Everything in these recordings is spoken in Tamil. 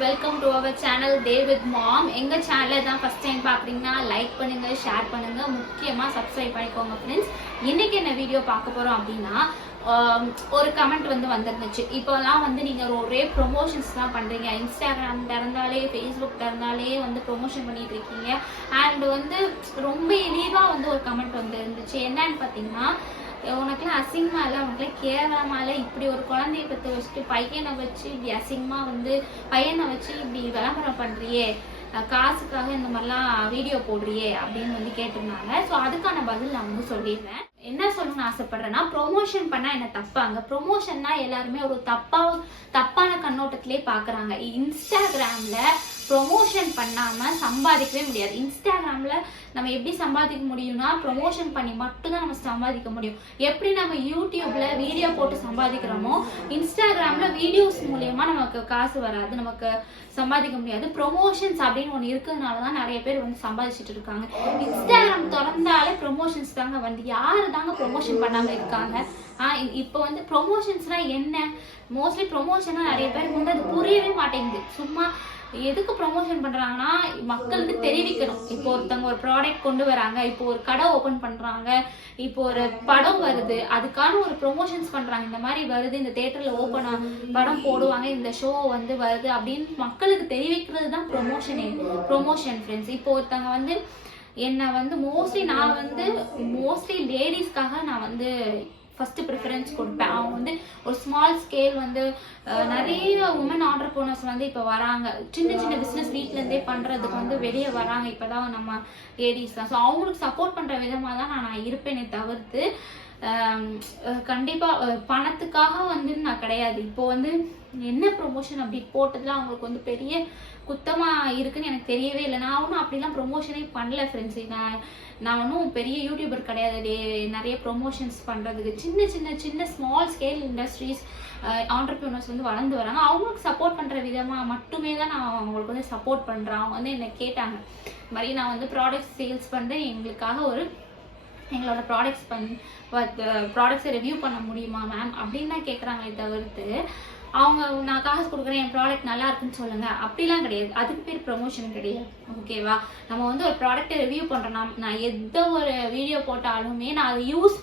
Welcome to our channel day with mom. எங்கள் சேனலை தான் ஃபஸ்ட் டைம் பார்க்குறீங்கன்னா லைக் பண்ணுங்கள், ஷேர் பண்ணுங்கள், முக்கியமாக சப்ஸ்கிரைப் பண்ணிக்கோங்க ஃப்ரெண்ட்ஸ். இன்றைக்கி என்ன வீடியோ பார்க்க போகிறோம் அப்படின்னா, ஒரு கமெண்ட் வந்துருந்துச்சு. இப்போலாம் நீங்கள் ஒரே ப்ரொமோஷன்ஸ் தான் பண்ணுறீங்க. இன்ஸ்டாகிராம் திறந்தாலே, ஃபேஸ்புக் திறந்தாலே ப்ரொமோஷன் பண்ணிட்டு இருக்கீங்க. அண்ட் ரொம்ப இழிவாக ஒரு கமெண்ட் இருந்துச்சு. என்னன்னு பார்த்தீங்கன்னா, உனக்குலாம் அசிங்கமா இல்லை, உனக்குலாம் கேவலமா இல்லை, இப்படி ஒரு குழந்தைய பற்றி வச்சுட்டு பையனை வச்சு இப்படி அசிங்கமா பையனை வச்சு இப்படி விளம்பரம் பண்றியே, காசுக்காக இந்த மாதிரிலாம் வீடியோ போடுறியே அப்படின்னு கேட்டிருந்தாங்க. ஸோ அதுக்கான பதில் நான் சொல்லிடுறேன். என்ன சொல்லணும்னு ஆசைப்படுறேன்னா, ப்ரொமோஷன் பண்ணா என்ன தப்பாங்க? ப்ரொமோஷன்னா எல்லாருமே ஒரு தப்பான கண்ணோட்டத்திலே பாக்குறாங்க. இன்ஸ்டாகிராம்ல ப்ரொமோஷன் பண்ணாம சம்பாதிக்கவே முடியாது. இன்ஸ்டாகிராம்ல நம்ம எப்படி சம்பாதிக்க முடியும்னா, ப்ரொமோஷன் பண்ணி மட்டும்தான் நம்ம சம்பாதிக்க முடியும். எப்படி நம்ம யூடியூப்ல வீடியோ போட்டு சம்பாதிக்கிறோமோ, இன்ஸ்டாகிராம்ல வீடியோஸ் மூலியமா நமக்கு காசு வராது, நமக்கு சம்பாதிக்க முடியாது. ப்ரொமோஷன்ஸ் அப்படின்னு ஒன்று இருக்கிறதுனாலதான் நிறைய பேர் சம்பாதிச்சுட்டு இருக்காங்க. இன்ஸ்டாகிராம் திறந்தாலே ப்ரொமோஷன்ஸ் தாங்க யாரு தாங்க ப்ரொமோஷன் பண்ணாம இருக்காங்க. இப்போ ப்ரொமோஷன்ஸ்னா என்ன? மோஸ்ட்லி ப்ரொமோஷனா நிறைய பேருக்கு அது புரியவே மாட்டேங்குது. சும்மா எதுக்கு ப்ரொமோஷன் பண்றாங்கன்னா, மக்களுக்கு தெரிவிக்கணும். இப்போ ஒருத்தவங்க ஒரு ப்ராடக்ட் கொண்டு வராங்க, இப்போ ஒரு கடை ஓபன் பண்றாங்க, இப்போ ஒரு படம் வருது, அதுக்கான ஒரு ப்ரொமோஷன்ஸ் பண்றாங்க. இந்த மாதிரி வருது, இந்த தியேட்டர்ல படம் போடுவாங்க, இந்த ஷோ வருது அப்படின்னு மக்களுக்கு தெரிவிக்கிறது தான் ப்ரொமோஷன் ஃப்ரெண்ட்ஸ். இப்போ ஒருத்தவங்க என்னை மோஸ்ட்லி லேடிஸ்க்காக நான் ஃபர்ஸ்ட் ப்ரிஃபரன்ஸ் கொடுப்பேன். அவங்க ஒரு ஸ்மால் ஸ்கேல் நிறைய உமன் ஆண்டர்பிரினர்ஸ் இப்போ வராங்க. சின்ன சின்ன பிஸ்னஸ் வீட்ல இருந்தே பண்றதுக்கு வெளியே வராங்க. இப்போதான் நம்ம லேடிஸ் தான். ஸோ அவங்களுக்கு சப்போர்ட் பண்ற விதமா தான் நான் இருப்பேனே தவிர்த்து கண்டிப்பா பணத்துக்காக நான் கிடையாது. இப்போ என்ன ப்ரொமோஷன் அப்படி போட்டதுல அவங்களுக்கு பெரிய குத்தமா இருக்குன்னு எனக்கு தெரியவே இல்லை. நான் ஒன்றும் அப்படிலாம் ப்ரொமோஷனே பண்ணல ஃப்ரெண்ட்ஸ். நான் ஒன்றும் பெரிய யூடியூபர் கிடையாது நிறைய ப்ரொமோஷன்ஸ் பண்றதுக்கு. சின்ன ஸ்மால் ஸ்கேல் இண்டஸ்ட்ரீஸ் ஆண்டர்பிரினர்ஸ் வளர்ந்து வராங்க. அவங்களுக்கு சப்போர்ட் பண்ற விதமா மட்டுமே தான் நான் அவங்களுக்கு சப்போர்ட் பண்றேன். அவங்க என்னை கேட்டாங்க, இந்த மாதிரி நான் ப்ராடக்ட்ஸ் சேல்ஸ் பண்றேன், எங்களோட ப்ராடக்ட்ஸை ரிவ்யூ பண்ண முடியுமா மேம் அப்படின்னு தான் கேட்குறாங்களே தவிர்த்து, அவங்க நான் காசு கொடுக்குறேன், என் ப்ராடக்ட் நல்லா இருக்குன்னு சொல்லுங்க அப்படிலாம் கிடையாது. அதுக்கு பேர் ப்ரொமோஷன் கிடையாது. ஓகேவா? நம்ம ஒரு ப்ராடக்ட்டை ரிவ்யூ பண்றோம்னா, நான் எந்த ஒரு வீடியோ போட்டாலுமே நான் அதை யூஸ்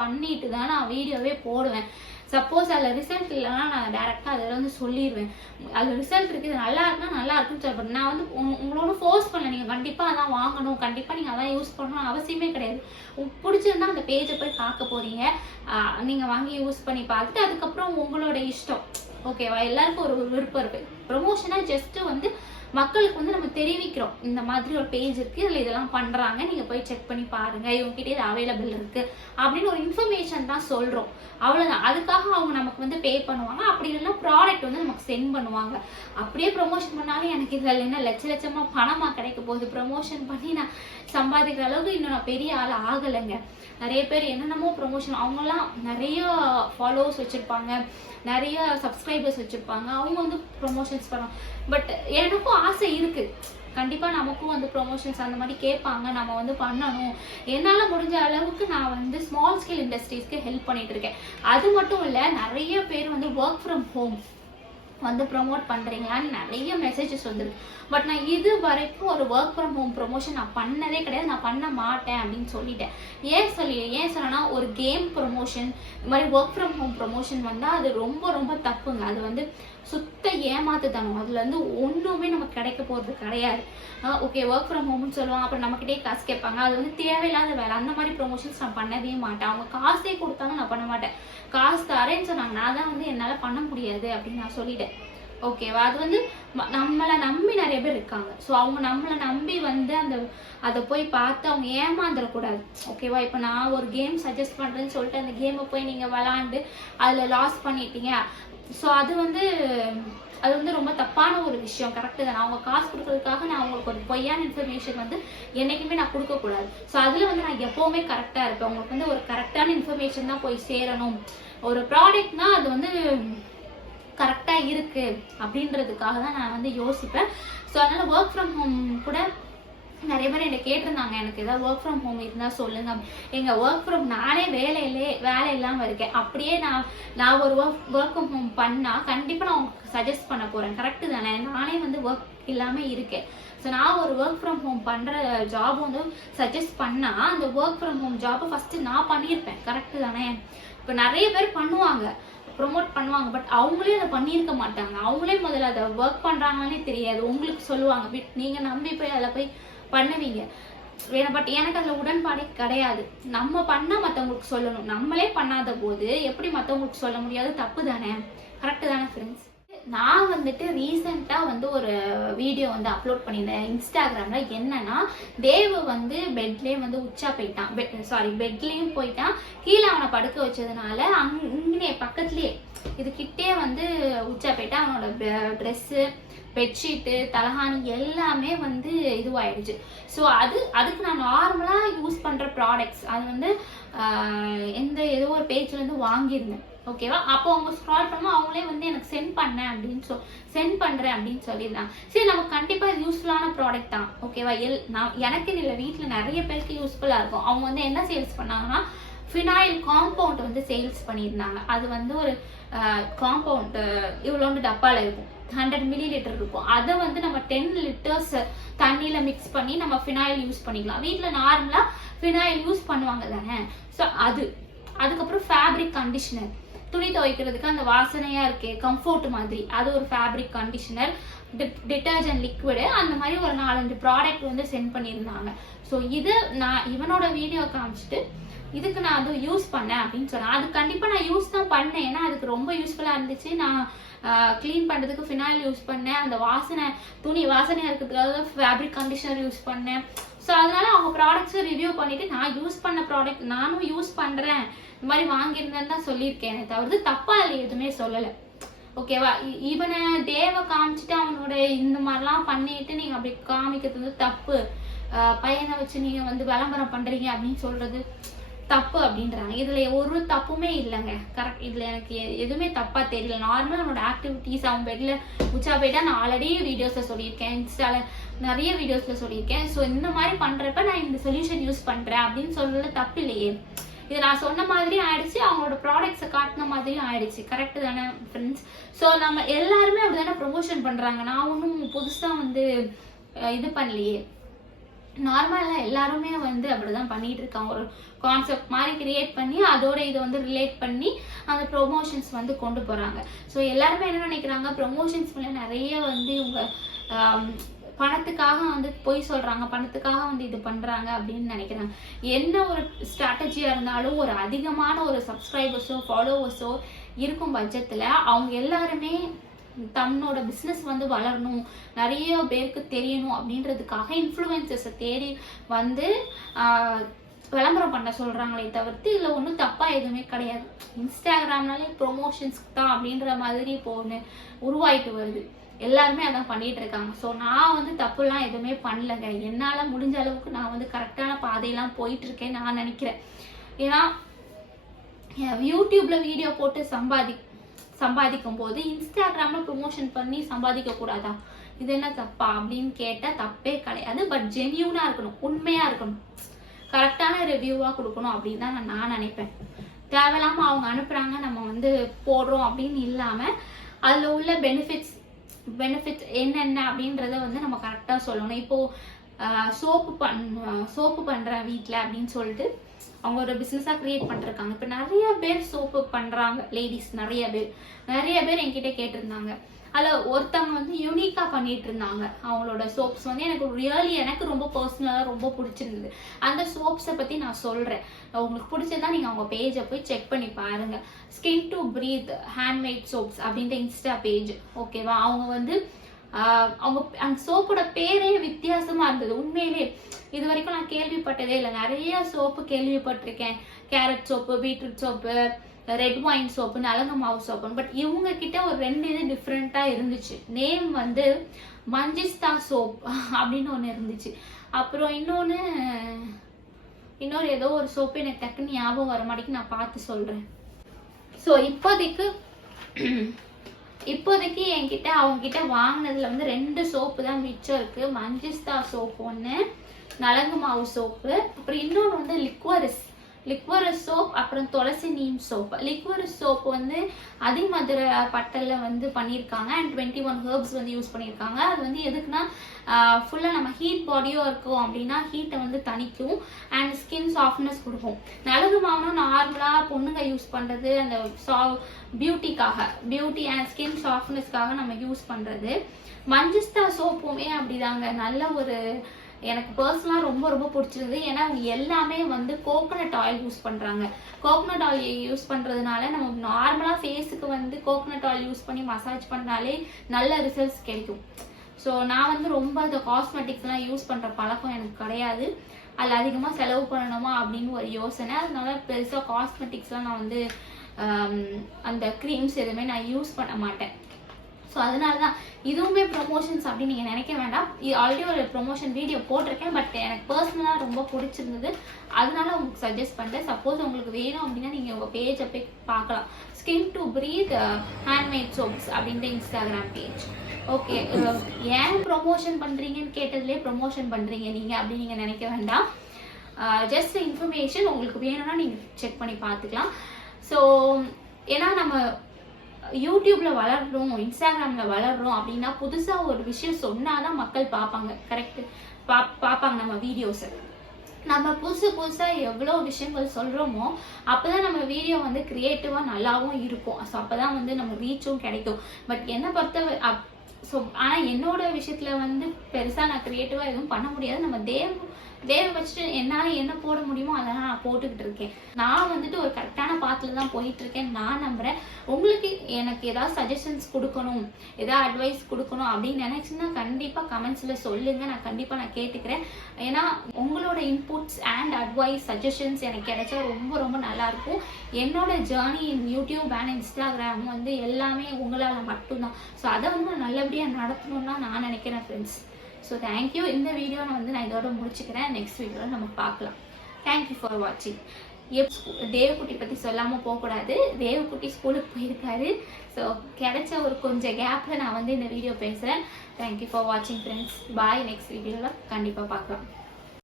பண்ணிட்டு தான் நான் வீடியோவே போடுவேன். சப்போஸ் அதில் ரிசல்ட் இல்லைன்னா நான் டேரெக்டாக அதில் சொல்லிடுவேன். அதில் ரிசல்ட் இருக்குது, நல்லா இருக்குன்னா நல்லா இருக்குன்னு சொல்றேன். நான் உங்களோட ஃபோர்ஸ் பண்ணல, நீங்கள் கண்டிப்பாக அதான் வாங்கணும், கண்டிப்பாக நீங்கள் அதான் யூஸ் பண்ணணும் அவசியமே கிடையாது. உங்களுக்கு பிடிச்சிருந்தா அந்த பேஜை போய் பார்க்க போறீங்க, நீங்கள் வாங்கி யூஸ் பண்ணி பார்த்துட்டு அதுக்கப்புறம் உங்களோட இஷ்டம். ஓகேவா? எல்லாருக்கும் ஒரு விருப்பம் இருக்கு. ப்ரொமோஷனா ஜஸ்ட் மக்களுக்கு நம்ம தெரிவிக்கிறோம், இந்த மாதிரி ஒரு பேஜ் இருக்கு, இதுல இதெல்லாம் பண்றாங்க, நீங்க போய் செக் பண்ணி பாருங்க, இவங்ககிட்ட இது அவைலபிள் இருக்கு அப்படின்னு ஒரு இன்ஃபர்மேஷன் தான் சொல்றோம். அவ்வளவுதான். அதுக்காக அவங்க நமக்கு பே பண்ணுவாங்க. அப்படி இல்லைன்னா ப்ராடக்ட் நமக்கு சென்ட் பண்ணுவாங்க. அப்படியே ப்ரொமோஷன் பண்ணாலும் எனக்கு இதுல என்ன லட்சமா பணமா கிடைக்க போகுது? ப்ரொமோஷன் பண்ணி நான் சம்பாதிக்கிற அளவுக்கு இன்னும் நான் பெரிய ஆள் ஆகலைங்க. நிறைய பேர் என்னென்னமோ ப்ரொமோஷன், அவங்கெல்லாம் நிறைய ஃபாலோவர்ஸ் வச்சிருப்பாங்க, நிறைய சப்ஸ்கிரைபர்ஸ் வச்சிருப்பாங்க, அவங்க ப்ரொமோஷன்ஸ் பண்ணுவாங்க. பட் எனக்கும் ஆசை இருக்கு, கண்டிப்பா நமக்கும் ப்ரொமோஷன்ஸ் அந்த மாதிரி கேட்பாங்க, நம்ம பண்ணணும். என்னால முடிஞ்ச அளவுக்கு நான் ஸ்மால் ஸ்கேல் இண்டஸ்ட்ரீஸ்க்கு ஹெல்ப் பண்ணிட்டு இருக்கேன். அது மட்டும் இல்ல, நிறைய பேர் ஒர்க் ஃப்ரம் ஹோம் ப்ரொமோட் பண்றீங்களான்னு நிறைய மெசேஜஸ் வந்துருக்கு. பட் நான் இது வரைக்கும் ஒரு ஒர்க் ஃப்ரம் ஹோம் ப்ரொமோஷன் நான் பண்ணதே கிடையாது, நான் பண்ண மாட்டேன் அப்படின்னு சொல்லிட்டேன். ஏன் சொன்னா, ஒரு கேம் ப்ரொமோஷன் இந்த மாதிரி ஒர்க் ஃப்ரம் ஹோம் ப்ரொமோஷன் அது ரொம்ப ரொம்ப தப்புங்க. அது சுத்த ஏமாத்துதானோ. அதுல ஒண்ணுமே நமக்கு கிடைக்க போறது கிடையாது. ஓகே, ஒர்க் ஃப்ரம் ஹோம்னு சொல்லுவாங்க, அப்புறம் நம்மகிட்டே காசு கேட்பாங்க. அது தேவையில்லாத வேலை. அந்த மாதிரி ப்ரொமோஷன்ஸ் நான் பண்ணவே மாட்டேன். அவங்க காசே கொடுத்தாங்க நான் பண்ண மாட்டேன். காசு தரேன்னு சொன்னாங்க, நான் தான் என்னால பண்ண முடியாது அப்படின்னு நான் சொல்லிட்டேன். ஓகேவா? அது நம்மளை நம்பி நிறைய பேர் இருக்காங்க. ஸோ அவங்க நம்மளை நம்பி அதை போய் பார்த்து அவங்க ஏமாந்துடக்கூடாது. ஓகேவா? இப்போ நான் ஒரு கேம் சஜஸ்ட் பண்றேன்னு சொல்லிட்டு அந்த கேமை போய் நீங்க விளாண்டு அதுல லாஸ் பண்ணிட்டீங்க. ஸோ அது ரொம்ப தப்பான ஒரு விஷயம். கரெக்டு தான். அவங்க காசு கொடுக்கறதுக்காக நான் அவங்களுக்கு ஒரு பொய்யான இன்ஃபர்மேஷன் என்னைக்குமே நான் கொடுக்கக்கூடாது. ஸோ அதுல நான் எப்பவுமே கரெக்டா இருப்பேன். உங்களுக்கு ஒரு கரெக்டான இன்ஃபர்மேஷன் தான் போய் சேரணும். ஒரு ப்ராடக்ட்னா அது கரெக்டா இருக்கு அப்படின்றதுக்காக தான் நான் யோசிப்பேன். ஸோ அதனால ஒர்க் ஃப்ரம் ஹோம் கூட நிறைய பேர் என்ன கேட்டிருந்தாங்க, எனக்கு ஏதாவது ஒர்க் ஃப்ரம் ஹோம் இருந்தால் சொல்லுங்க. எங்கள் ஒர்க் ஃப்ரம் நானே வேலை இல்லாமல் இருக்கேன். அப்படியே நான் ஒரு ஒர்க் ஃப்ரம் ஹோம் பண்ணால் கண்டிப்பாக நான் உங்களுக்கு சஜஸ்ட் பண்ண போகிறேன். கரெக்டு தானே? நானே வந்து ஒர்க் இல்லாமல் இருக்கேன். ஸோ நான் ஒரு ஒர்க் ஃப்ரம் ஹோம் பண்ணுற ஜாப் வந்து சஜஸ்ட் பண்ணால் அந்த ஒர்க் ஃப்ரம் ஹோம் ஜாப்பை ஃபஸ்ட்டு நான் பண்ணியிருப்பேன். கரெக்டு தானே? இப்போ நிறைய பேர் பண்ணுவாங்க, ப்ரொமோட் பண்ணுவாங்க, பட் அவங்களே அதை பண்ணியிருக்க மாட்டாங்க. அவங்களே முதல்ல அதை ஒர்க் பண்ணுறாங்கன்னே தெரியாது. உங்களுக்கு சொல்லுவாங்க, நீங்கள் நம்பி போய் அதில் போய் பண்ணுவீங்க. பட் எனக்கு அதில் உடன்பாடே கிடையாது. நம்ம பண்ணால் மற்றவங்களுக்கு சொல்லணும். நம்மளே பண்ணாத போது எப்படி மற்றவங்களுக்கு சொல்ல முடியாது? தப்பு தானே? கரெக்டு தானே ஃப்ரெண்ட்ஸ்? நான் வந்துட்டு ரீசெண்டாக வந்து ஒரு வீடியோ வந்து அப்லோட் பண்ணியிருந்தேன் இன்ஸ்டாகிராமில். என்னன்னா, தேவ் வந்து பெட்லேயே வந்து உச்சா போயிட்டான். பெட்லேயும் போயிட்டான். கீழே அவனை படுக்க வச்சதுனால இங்கே பக்கத்துலேயே இதுக்கிட்டே வந்து உச்சா போயிட்டான். அவனோட ட்ரெஸ்ஸு, பெட்ஷீட்டு, தலகாணி எல்லாமே வந்து இதுவாயிடுச்சு. ஸோ அதுக்கு நான் நார்மலாக யூஸ் பண்ணுற ப்ராடக்ட்ஸ் அது வந்து ஏதோ ஒரு பேஜ்லேருந்து வாங்கியிருந்தேன். ஓகேவா? அப்போ அவங்க ஸ்க்ரால் பண்ணும்போது அவங்களே வந்து எனக்கு சென்ட் பண்ணுறேன் அப்படின்னு சொல்லியிருந்தாங்க. சரி, நமக்கு கண்டிப்பாக இது யூஸ்ஃபுல்லான ப்ராடக்ட் தான். ஓகேவா? எனக்கு இல்லை, வீட்டில் நிறைய பேருக்கு யூஸ்ஃபுல்லாக இருக்கும். அவங்க வந்து என்ன சேல்ஸ் பண்ணாங்கன்னா, ஃபினாயில் காம்பவுண்ட் வந்து சேல்ஸ் பண்ணியிருந்தாங்க. அது வந்து ஒரு காம்பவுண்ட் இவ்வளோண்டு டப்பாவில் இருக்கும், 100 ml இருக்கும். அதை வந்து நம்ம 10 liters தண்ணியில் மிக்ஸ் பண்ணி நம்ம ஃபினாயில் யூஸ் பண்ணிக்கலாம். வீட்டில் நார்மலாக ஃபினாயில் யூஸ் பண்ணுவாங்க தானே? ஸோ அதுக்கப்புறம் ஃபேப்ரிக் கண்டிஷனர், துணி துவைக்கிறதுக்கு அந்த வாசனையாக இருக்கே கம்ஃபர்ட் மாதிரி, அது ஒரு ஃபேப்ரிக் கண்டிஷனர், டிட்டர்ஜென்ட் லிக்விடு, அந்த மாதிரி ஒரு 4-5 ப்ராடக்ட் வந்து சென்ட் பண்ணியிருந்தாங்க. ஸோ இது நான் இவனோட வீடியோ காமிச்சிட்டு இதுக்கு நான் அது யூஸ் பண்ணேன் அப்படின்னு சொன்னேன். அது கண்டிப்பாக நான் யூஸ் தான் பண்ணேன். ஏன்னா அதுக்கு ரொம்ப யூஸ்ஃபுல்லாக இருந்துச்சு. நான் க்ளீன் பண்ணுறதுக்கு ஃபினாயில் யூஸ் பண்ணேன். அந்த துணி வாசனையாக இருக்கிறதுக்காக ஃபேப்ரிக் கண்டிஷனர் யூஸ் பண்ணேன். ஸோ அதனால அவங்க ப்ராடக்ட்ஸும் ரிவ்யூ பண்ணிவிட்டு நான் யூஸ் பண்ண ப்ராடக்ட் நானும் யூஸ் பண்ணுறேன், இந்த மாதிரி வாங்கியிருந்தேன்னு தான் சொல்லியிருக்கேன். தவிர்த்து தப்பா இல்லை, எதுவுமே சொல்லலை. ஓகேவா? இவனை தேவை காமிச்சிட்டு அவனோட இந்த மாதிரிலாம் பண்ணிட்டு நீங்கள் அப்படி காமிக்கிறது வந்து தப்பு. பையனை வச்சு நீங்கள் வந்து விளம்பரம் பண்ணுறீங்க அப்படின்னு சொல்கிறது தப்பு அப்படின்றாங்க. இதில் ஒரு தப்புமே இல்லைங்க. கரெக்ட். இதில் எனக்கு எதுவுமே தப்பாக தெரியல. நார்மலாக அவனோட ஆக்டிவிட்டீஸ், அவன் பெட்டில் உச்சா போயிட்டா நான் ஆல்ரெடி வீடியோஸில் சொல்லியிருக்கேன், இன்ஸ்டாவில் நிறைய வீடியோஸில் சொல்லியிருக்கேன். ஸோ இந்த மாதிரி பண்ணுறப்ப நான் இந்த சொல்யூஷன் யூஸ் பண்ணுறேன் அப்படின்னு சொல்ல தப்பு இல்லையே. இது நான் சொன்ன மாதிரி ஆயிடுச்சு, அவங்களோட ப்ராடக்ட்ஸை காட்டின மாதிரியும் ஆயிடுச்சு. கரெக்டு தானே ஃப்ரெண்ட்ஸ்? ஸோ நம்ம எல்லாருமே அப்படி தானே ப்ரொமோஷன் பண்ணுறாங்க. நான் ஒன்றும் புதுசாக வந்து இது பண்ணலையே. நார்மலாக எல்லாருமே வந்து அப்படிதான் பண்ணிட்டு இருக்காங்க. ஒரு கான்செப்ட் மாதிரி கிரியேட் பண்ணி அதோட இதை வந்து ரிலேட் பண்ணி அந்த ப்ரொமோஷன்ஸ் வந்து கொண்டு போகிறாங்க. ஸோ எல்லாருமே என்ன நினைக்கிறாங்க, ப்ரொமோஷன்ஸ் மேலே நிறைய வந்து இவங்க பணத்துக்காக வந்து பொய் சொல்கிறாங்க, பணத்துக்காக வந்து இது பண்ணுறாங்க அப்படின்னு நினைக்கிறாங்க. என்ன ஒரு ஸ்ட்ராட்டஜியாக இருந்தாலும் ஒரு அதிகமான ஒரு சப்ஸ்கிரைபர்ஸோ ஃபாலோவர்ஸோ இருக்கும் பட்சத்தில் அவங்க எல்லாருமே தன்னோட பிஸ்னஸ் வந்து வளரணும், நிறைய பேருக்கு தெரியணும் அப்படின்றதுக்காக இன்ஃப்ளூயன்சர்ஸை தேடி வந்து விளம்பரம் பண்ண சொல்கிறாங்களே தவிர்த்து இதில் ஒன்றும் தப்பாக எதுவுமே கிடையாது. இன்ஸ்டாகிராம்னாலே ப்ரொமோஷன்ஸ்க்கு தான் அப்படின்ற மாதிரி இப்போ ஒன்று உருவாயிட்டு வருது. எல்லாருமே அதான் பண்ணிட்டு இருக்காங்க. ஸோ நான் வந்து தப்புலாம் எதுவுமே பண்ணலைங்க. என்னால் முடிஞ்ச அளவுக்கு நான் வந்து கரெக்டான பாதையெல்லாம் போயிட்டு இருக்கேன் நான் நினைக்கிறேன். ஏன்னா யூடியூப்ல வீடியோ போட்டு சம்பாதிக்கும் போது இன்ஸ்டாகிராம்ல ப்ரொமோஷன் பண்ணி சம்பாதிக்க கூடாதா? இது என்ன தப்பா அப்படின்னு கேட்டா தப்பே கிடையாது. பட் ஜென்யூனா இருக்கணும், உண்மையா இருக்கணும், கரெக்டான ரிவ்யூவா கொடுக்கணும் அப்படின்னு தான் நான் நினைப்பேன். தேவையில்லாம அவங்க அனுப்புறாங்க நம்ம வந்து போடுறோம் அப்படின்னு இல்லாம அதுல உள்ள பெனிஃபிட்ஸ் என்னென்ன அப்படின்றத வந்து நம்ம கரெக்டா சொல்லணும். இப்போ சோப்பு பண்றேன் வீட்டில் அப்படின்னு சொல்லிட்டு அவங்க ஒரு பிஸ்னஸாக கிரியேட் பண்ணிருக்காங்க. இப்போ நிறைய பேர் சோப்பு பண்ணுறாங்க, லேடிஸ் நிறைய பேர் என்கிட்ட கேட்டிருந்தாங்க. அதில் ஒருத்தவங்க வந்து யூனிக்காக பண்ணிட்டு இருந்தாங்க. அவங்களோட சோப்ஸ் வந்து எனக்கு ரொம்ப பர்சனலாக ரொம்ப பிடிச்சிருந்தது. அந்த சோப்ஸை பற்றி நான் சொல்கிறேன். உங்களுக்கு பிடிச்சதா நீங்கள் அவங்க பேஜை போய் செக் பண்ணி பாருங்க. Skin to breath handmade soaps அப்படின்ற இன்ஸ்டா பேஜ். ஓகேவா? அவங்க வந்து அந்த சோப்போட பேரே வித்தியாசமா இருந்தது. உண்மையிலே இது வரைக்கும் நான் கேள்விப்பட்டதே இல்லை. நிறைய சோப்பு கேள்விப்பட்டிருக்கேன், carrot soap, beetroot soap, red wine soap, நலங்கு மாவு சோப்புன்னு. பட் இவங்க கிட்ட ஒரு 2 இது டிஃப்ரெண்டா இருந்துச்சு. நேம் வந்து மஞ்சிஸ்தா சோப் அப்படின்னு ஒன்று இருந்துச்சு. அப்புறம் இன்னொரு ஏதோ ஒரு சோப்பு எனக்கு டக்குன்னு ஞாபகம் வர மாட்டேங்குது, நான் பார்த்து சொல்றேன். ஸோ இப்போதைக்கு இப்போதைக்கு என்கிட்ட அவங்க கிட்ட வாங்கினதுல வந்து 2 சோப்பு தான் மிச்சம் இருக்கு. மஞ்சிஸ்தா சோப்பு ஒன்று, நலங்கு மாவு சோப்பு, அப்புறம் இன்னொன்று வந்து லிக்வரஸ் சோப், அப்புறம் துளசி நீம் சோப். லிக்வரஸ் சோப் வந்து அதிமதுர பட்டல்ல வந்து பண்ணியிருக்காங்க அண்ட் 21 ஹெர்ப்ஸ் வந்து யூஸ் பண்ணியிருக்காங்க. அது வந்து எதுக்குன்னா ஃபுல்லாக நம்ம ஹீட் பாடியோ இருக்கும் அப்படின்னா ஹீட்டை வந்து தணிக்கும் அண்ட் ஸ்கின் சாஃப்ட்னஸ் கொடுக்கும். நலங்கு மாவுனா நார்மலாக பொண்ணுங்க யூஸ் பண்ணுறது அந்த பியூட்டி அண்ட் ஸ்கின் சாஃப்ட்னஸ்க்காக நம்ம யூஸ் பண்ணுறது. மஞ்சிஸ்தா சோப்புமே அப்படிதாங்க, நல்ல ஒரு எனக்கு பர்சனலாக ரொம்ப ரொம்ப பிடிச்சிருது. ஏன்னா அவங்க எல்லாமே வந்து கோகோனட் ஆயில் யூஸ் பண்ணுறாங்க. கோகோனட் ஆயில் யூஸ் பண்ணுறதுனால நம்ம நார்மலாக ஃபேஸுக்கு வந்து கோகோனட் ஆயில் யூஸ் பண்ணி மசாஜ் பண்ணாலே நல்ல ரிசல்ட்ஸ் கிடைக்கும். ஸோ நான் வந்து ரொம்ப இந்த காஸ்மெட்டிக்ஸ்லாம் யூஸ் பண்ணுற பழக்கம் எனக்கு கிடையாது. அதில் அதிகமாக செலவு பண்ணணுமா அப்படின்னு ஒரு யோசனை. அதனால பெருசாக காஸ்மெட்டிக்ஸ்லாம் நான் வந்து அந்த க்ரீம்ஸ் எதுவுமே நான் யூஸ் பண்ண மாட்டேன். ஸோ அதனால தான் இதுவுமே ப்ரொமோஷன்ஸ் அப்படின்னு நீங்கள் நினைக்க வேண்டாம். இது ஆல்ரெடி ஒரு ப்ரொமோஷன் வீடியோ போட்டிருக்கேன், பட் எனக்கு பர்சனலாக ரொம்ப பிடிச்சிருந்தது, அதனால உங்களுக்கு சஜஸ்ட் பண்ணுறேன். சப்போஸ் உங்களுக்கு வேணும் அப்படின்னா நீங்கள் உங்கள் பேஜை போய் பார்க்கலாம். Skin to breath handmade soaps அப்படின்ற இன்ஸ்டாகிராம் பேஜ். ஓகே, ஏன் ப்ரொமோஷன் பண்ணுறீங்கன்னு கேட்டதுலேயே ப்ரொமோஷன் பண்ணுறீங்க நீங்கள் அப்படின்னு நீங்கள் நினைக்க வேண்டாம். ஜஸ்ட் இன்ஃபர்மேஷன், உங்களுக்கு வேணும்னா நீங்கள் செக் பண்ணி பார்த்துக்கலாம். ஸோ ஏன்னா நம்ம யூடியூப்ல வளர்றோம், இன்ஸ்டாகிராம்ல வளர்றோம் அப்படின்னா புதுசா ஒரு விஷயம் சொன்னாதான் மக்கள் பார்ப்பாங்க. கரெக்ட், பார்ப்பாங்க நம்ம வீடியோஸ். நம்ம புதுசா எவ்வளோ விஷயங்கள் சொல்றோமோ அப்பதான் நம்ம வீடியோ வந்து கிரியேட்டிவா நல்லாவும் இருக்கும். ஸோ அப்பதான் வந்து நம்ம ரீச்சும் கிடைக்கும். பட் என்னை பொறுத்த ஸோ ஆனால் என்னோட விஷயத்துல வந்து பெருசா நான் கிரியேட்டிவா எதுவும் பண்ண முடியாது. நம்ம தேவை வச்சுட்டு என்னால் என்ன போட முடியுமோ அதெல்லாம் நான் போட்டுக்கிட்டு இருக்கேன். நான் வந்துட்டு ஒரு கரெக்டான பாத்தில் தான் போயிட்டு இருக்கேன் நான் நம்புறேன். உங்களுக்கு எனக்கு ஏதாவது சஜஷன்ஸ் கொடுக்கணும், ஏதாவது அட்வைஸ் கொடுக்கணும் அப்படின்னு நினைச்சுன்னா கண்டிப்பாக கமெண்ட்ஸில் சொல்லுங்க. நான் கேட்டுக்கிறேன். ஏன்னா உங்களோட இன்புட்ஸ் அண்ட் அட்வைஸ் சஜஷன்ஸ் எனக்கு கிடைச்சா ரொம்ப ரொம்ப நல்லா இருக்கும். என்னோட journey in YouTube and Instagram வந்து எல்லாமே உங்களால் மட்டும்தான். ஸோ அதை வந்து நல்லபடியாக நடத்தணும்னு நான் நினைக்கிறேன் ஃப்ரெண்ட்ஸ். So thank you. இந்த வீடியோ நான் இதோட முடிச்சுக்கிறேன். நெக்ஸ்ட் வீடியோவில் நம்ம பார்க்கலாம். தேங்க்யூ ஃபார் வாட்சிங். தேவக்குட்டி பற்றி சொல்லாமல் போகக்கூடாது. தேவக்குட்டி ஸ்கூலுக்கு போயிருக்காரு. ஸோ கிடைச்ச ஒரு கொஞ்சம் கேப்பில் நான் வந்து இந்த வீடியோ பேசுகிறேன். தேங்க்யூ ஃபார் வாட்சிங் ஃப்ரெண்ட்ஸ். பாய். நெக்ஸ்ட் வீடியோவில் கண்டிப்பாக பார்க்கலாம்.